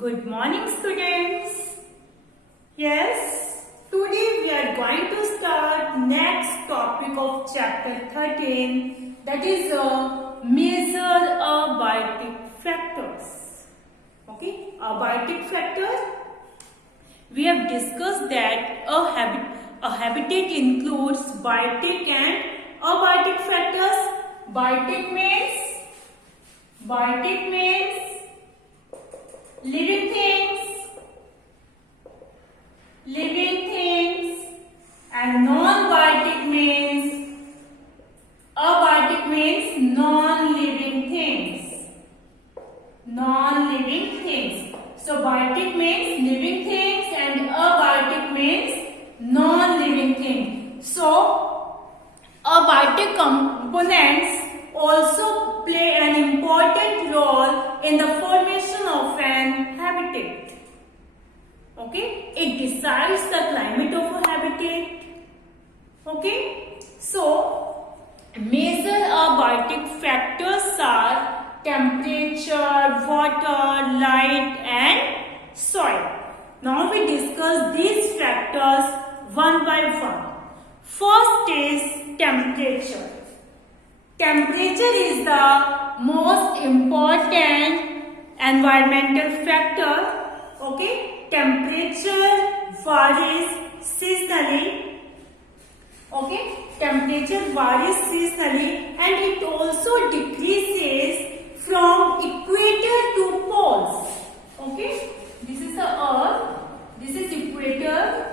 Good morning, students. Yes, today we are going to start next topic of chapter 13, that is measure abiotic factors. Okay, abiotic factor. We have discussed that a habitat includes biotic and abiotic factors. Biotic means living things, and non-biotic means non-living things. So biotic means living things and abiotic means non-living things. So abiotic components also play an important role in the formation of an habitat. Okay, it decides the climate of a habitat. Okay, so major abiotic factors are temperature, water, light and soil. Now we discuss these factors one by one. First is temperature. Temperature is the most important environmental factor. Okay, temperature varies seasonally. Okay, temperature varies seasonally and it also decreases from equator to poles. Okay, this is the earth, this is equator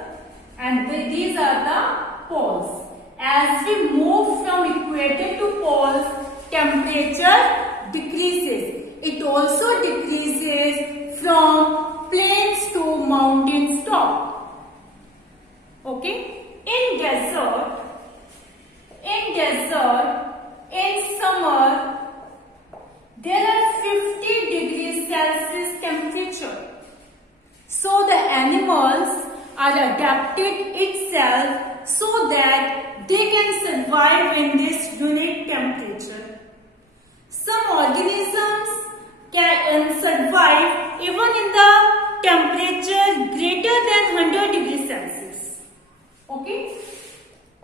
and these are the poles. As we move from equator to poles, temperature decreases. It also decreases from plains to mountain top. Okay? In desert, in summer, there are 50 degrees Celsius temperature. So the animals are adapted itself so that they can survive in this unique temperature. Some organisms can survive even in the temperature greater than 100 degrees Celsius. Okay?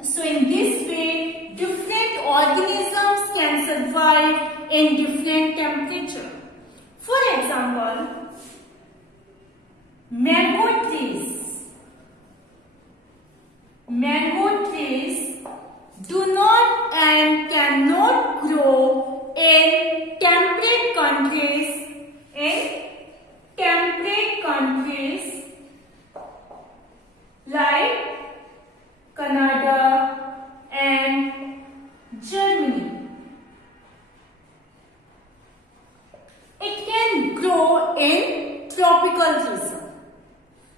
So in this way, different organisms can survive in different temperature. For example, mango trees. Mango trees do not and cannot grow in temperate countries like Canada and Germany. It can grow in tropical region.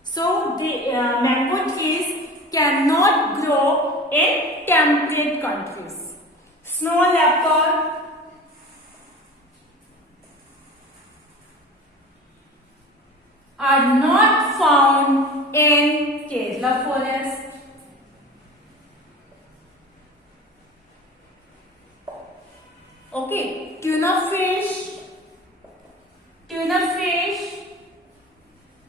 So the mango trees cannot grow in temperate countries. Snow leopard, are not found in Kerala forest. Okay, tuna fish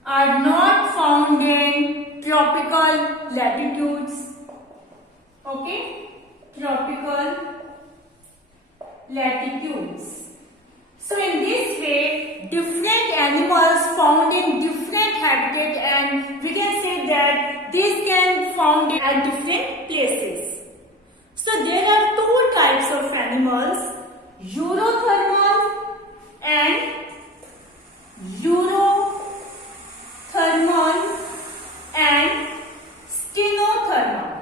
are not found in tropical latitudes. Okay, tropical latitudes. So in this way, different animals found in different habitat, and we can say that these can found at different places. So there are two types of animals, Eurothermal and Stenothermal.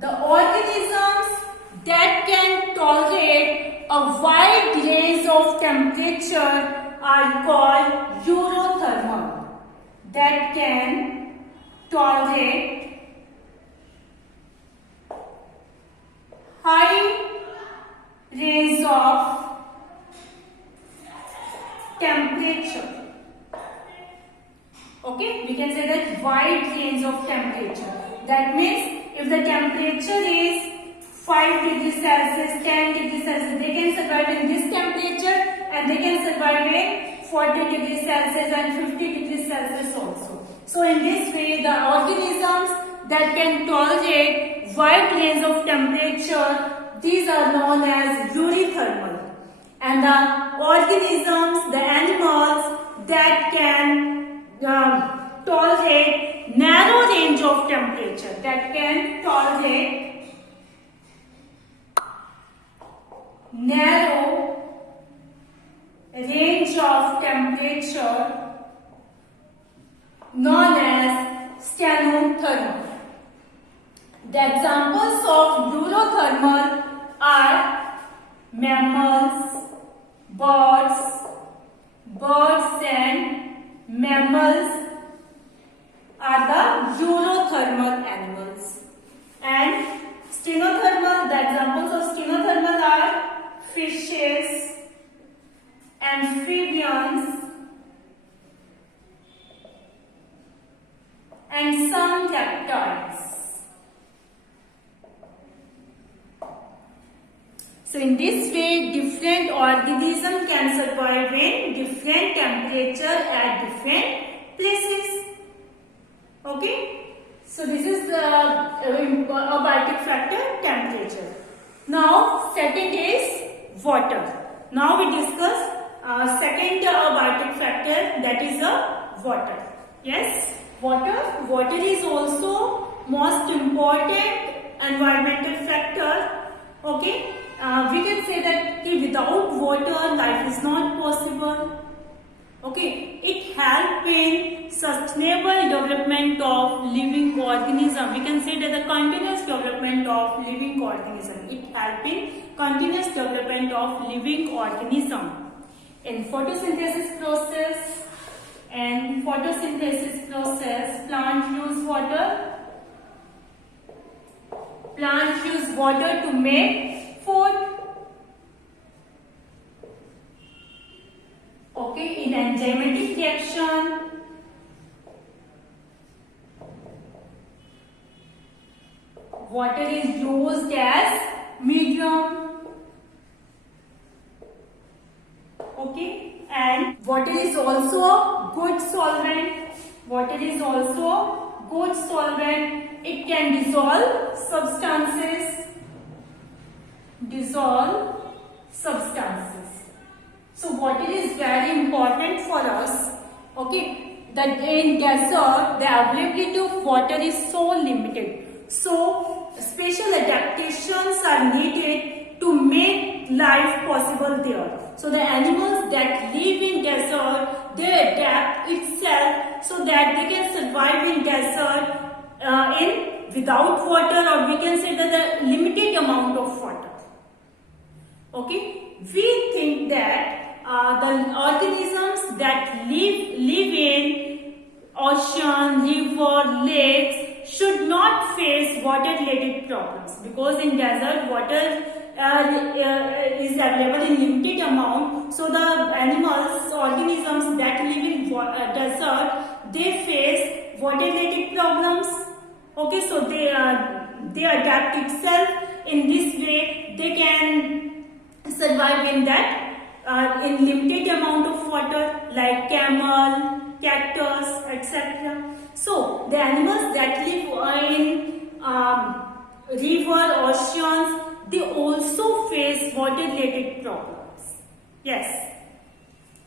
The organisms that can tolerate a wide range of temperature are called Eurothermal. That can tolerate high range of temperature. Okay, we can say that wide range of temperature. That means if the temperature is 5 degrees Celsius, 10 degrees Celsius, they can survive in this temperature, and and they can survive in 40 degrees Celsius and 50 degrees Celsius also. So in this way, the organisms that can tolerate wide range of temperature, these are known as eurythermal. And the organisms, the animals that can tolerate narrow range of temperature, that can tolerate narrow range of temperature, known as stenothermal. The examples of eurothermal are mammals, birds and mammals are the eurothermal animals. And stenothermal, the examples of stenothermal are fishes, amphibians, and some reptiles. So in this way, different organisms can survive in different temperature at different places. Okay? So this is the abiotic factor, temperature. Now second is water. Now we discuss second abiotic factor, that is water. Yes, water. Water is also most important environmental factor. Okay. We can say that without water, life is not possible. Okay, it helps in sustainable development of living organism. We can say that the continuous development of living organism. It helps in continuous development of living organism. In photosynthesis process, plants use water. Plants use water to make food. Okay, in enzymatic reaction, water is used as medium. Okay, and water is also a good solvent. It can dissolve substances. So water is very important for us. Okay, that in desert the availability of water is so limited. So special adaptations are needed to make life possible there. So the animals that live in desert, they adapt itself so that they can survive in desert without water, or we can say that the limited amount of water. Okay, we think that the organisms that live in ocean, river, lakes should not face water related problems, because in desert water is available in limited amount. So the animals, organisms that live in desert, they face water related problems. Okay, so they adapt itself. In this way they can survive in that in limited amount of water, like camel, cactus, etc. So the animals that live in river, oceans, they also face water related problems. Yes.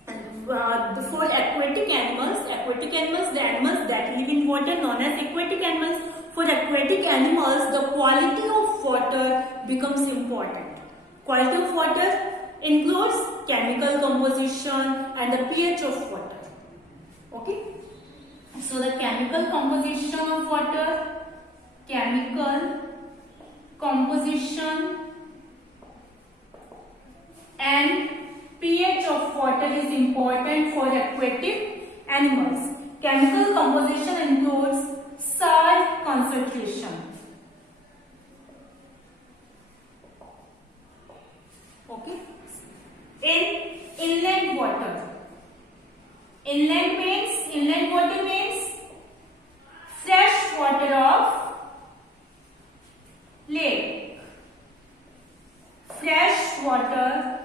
And for aquatic animals, the animals that live in water, known as aquatic animals. For aquatic animals, the quality of water becomes important. Quality of water includes chemical composition and the pH of water. Okay. So the chemical composition of water, and pH of water is important for aquatic animals. Chemical composition includes salt concentration. Okay. In inland water. Inland water means fresh water of lake. Fresh water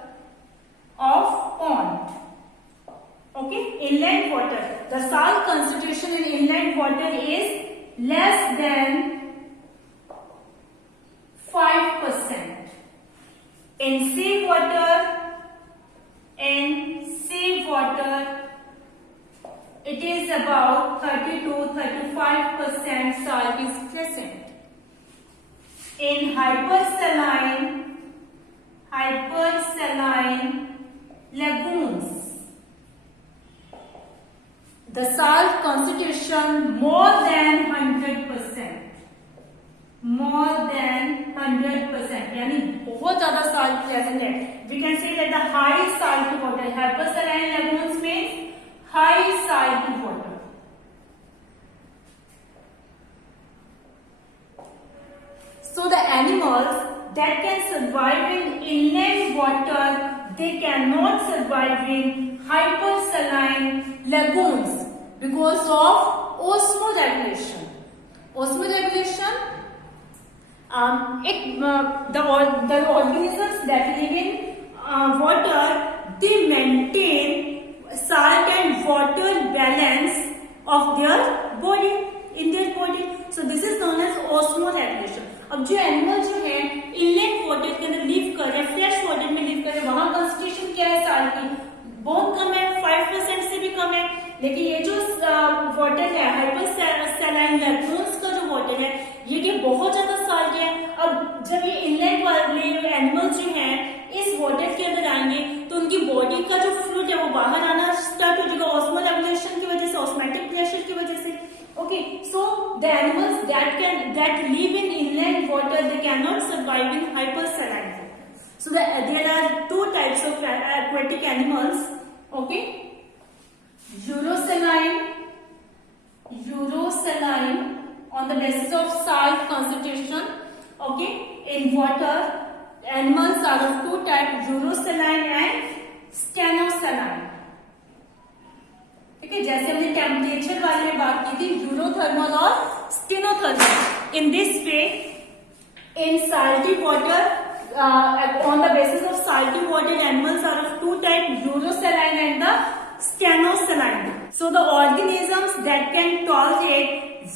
of pond. Okay, inland water. The salt concentration in inland water is less than 5%. In seawater, it is about 30 to 35% salt is present. In hypersaline lagoons, the salt concentration more than 100%. More than 100%. यानी बहुत ज़्यादा salt present है. We can say that the high salt water, hypersaline lagoons means high salt water. So the animals that can survive in inland water, they cannot survive in hypersaline lagoons because of osmoregulation. Osmoregulation, the organisms that live in water, they maintain salt and water balance of their body, in their body. So this is known as osmoregulation. अब जो animal जो है inland water के अंदर live कर रहे हैं, fresh water में लिव कर रहे हैं, वहां कंसंट्रेशन क्या है साल्ट की? बहुत कम है, 5% से भी कम है. लेकिन ये जो वाटर है हाइपरसैलाइन लैगून्स का जो वाटर है ये बहुत ज्यादा साल्ट है. अब जब ये इनलैंड वाले एनिमल्स जो हैं इस वाटर के अंदर आएंगे तो उनकी बॉडी का जो फ्लूइड है वो बाहर आना स्टार्ट हो जाएगा ऑस्मोरेगुलेशन की वजह से, ऑस्मैटिक प्रेशर की वजह से. Okay, so the animals that live in inland water, they cannot survive in hypersaline water. So there are two types of aquatic animals. Okay, urosaline on the basis of salt concentration. Okay, in water, animals are of two types: urosaline and stenosaline. ठीक है, जैसे हमने temperature वाले में बात की थी, यूरोथर्मल और stenothermal. In this way, in salty water, on the basis of salty water, animals are of two types: urosaline and the stenosaline. So the organisms that can tolerate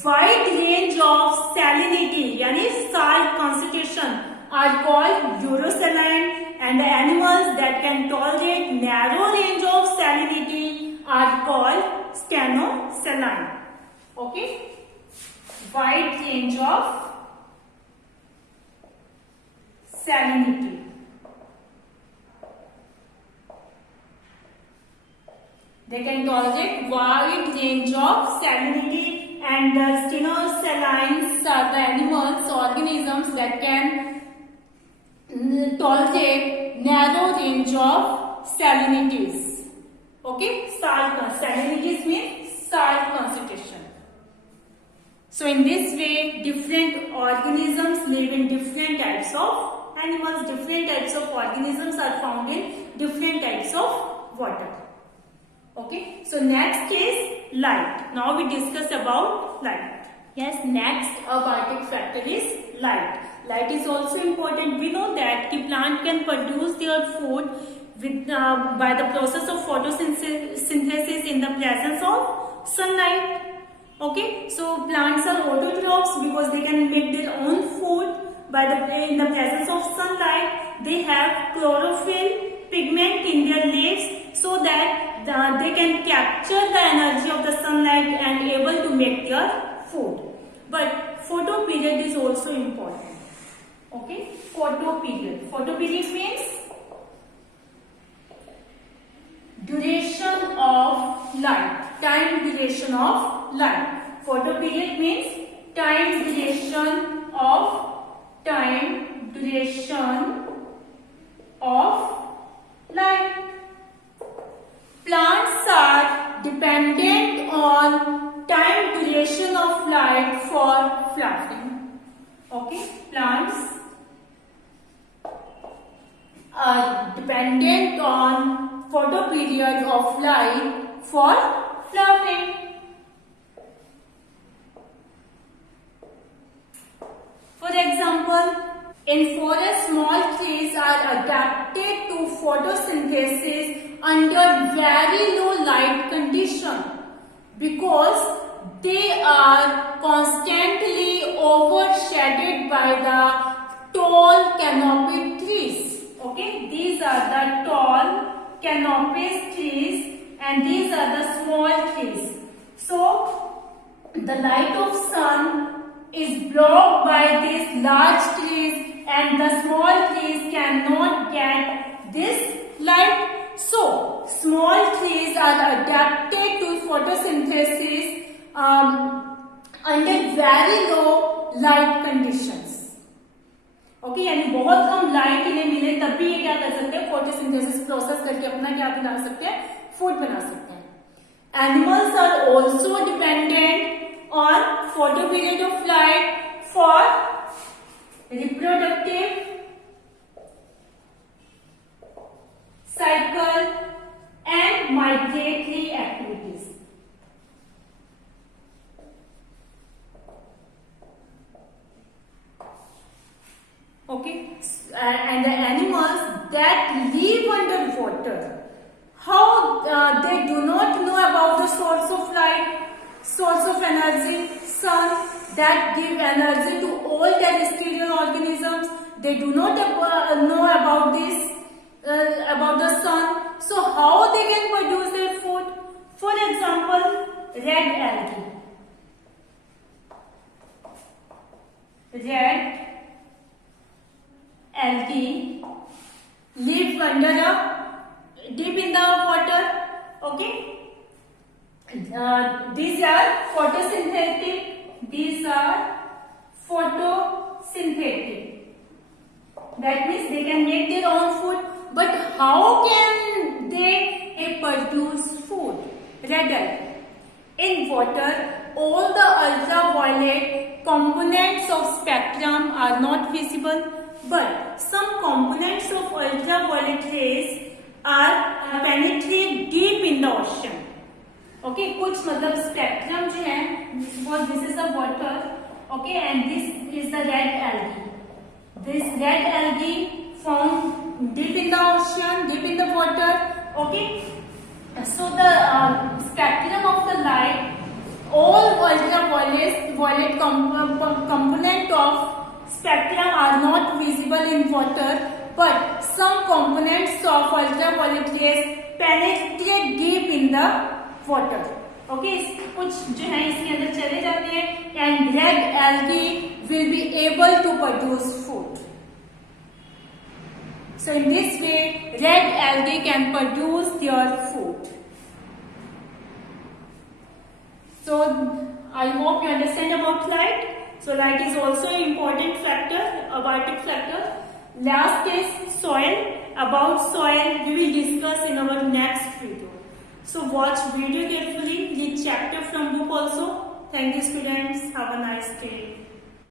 wide range of salinity, yani salt concentration, are called urosaline, and the animals that can tolerate narrow range of salinity are called stenosaline. Okay, wide range of salinity. They can tolerate wide range of salinity, and the stenosalines are the animals, organisms that can tolerate narrow range of salinities. Okay, salinities means salt concentration. So in this way, different organisms live in different types of animals, different types of organisms are found in different types of water. Okay, so next is light. Now we discuss about light. Yes, next a Bartik factor is light. Light is also important. We know that the plant can produce their food by the process of photosynthesis in the presence of sunlight. Okay, so plants are autotrophs because they can make their own food in the presence of sunlight. They have chlorophyll pigment in their leaves so that they can capture the energy of the sunlight and able to make their food. But photoperiod is also important. Okay, photoperiod means duration of light, time duration of light. Photoperiod means time duration of light. Plants are dependent on time duration of light for flowering. Okay, plants are dependent on photoperiod of light for flowering. For example, in forest, small trees are adapted to photosynthesis under very low light condition because they are constantly overshadowed by the tall canopy trees. Okay, these are the tall canopy trees and these are the small trees. So the light of sun is blocked by these large trees and the small trees cannot get this light. So small trees are adapted to photosynthesis under very low light conditions. Okay यानी बहुत कम light इन्हें मिले तब भी ये क्या कर सकते हैं, फोटोसिंथेसिस प्रोसेस करके अपना क्या बना सकते हैं, फूड बना सकते हैं. Animals are also dependent on photo period of light for reproductive cycle and migratory activities. Okay, and the animals that live under water, how they do not know about the source of light, source of energy, sun that give energy to all terrestrial organisms. They do not know about this, about the sun. So how they can produce their food? For example, red algae. Red algae live under deep in the water. Okay, these are photosynthetic. These are photosynthetic. That means they can make their own food. But how can they produce food? Red algae. In water, all the ultraviolet components of spectrum are not visible. But some components of ultraviolet rays are penetrate deep in the ocean. Okay, कुछ मतलब spectrum जो है, suppose this is the water, okay, and this is the red algae. This red algae found deep in the ocean, deep in the water. Okay, so the spectrum of the light, all ultraviolet component of spectrum are not visible in water, but some components of ultraviolet rays penetrate deep in the water. Okay, कुछ जो है इसके अंदर चले जाते हैं and red algae will be able to produce food. So in this way, red algae can produce their food. So I hope you understand about light. So light is also an important factor, a vital factor. Last is soil. About soil we will discuss in our next video. So watch video carefully. Read chapter from book also. Thank you students. Have a nice day.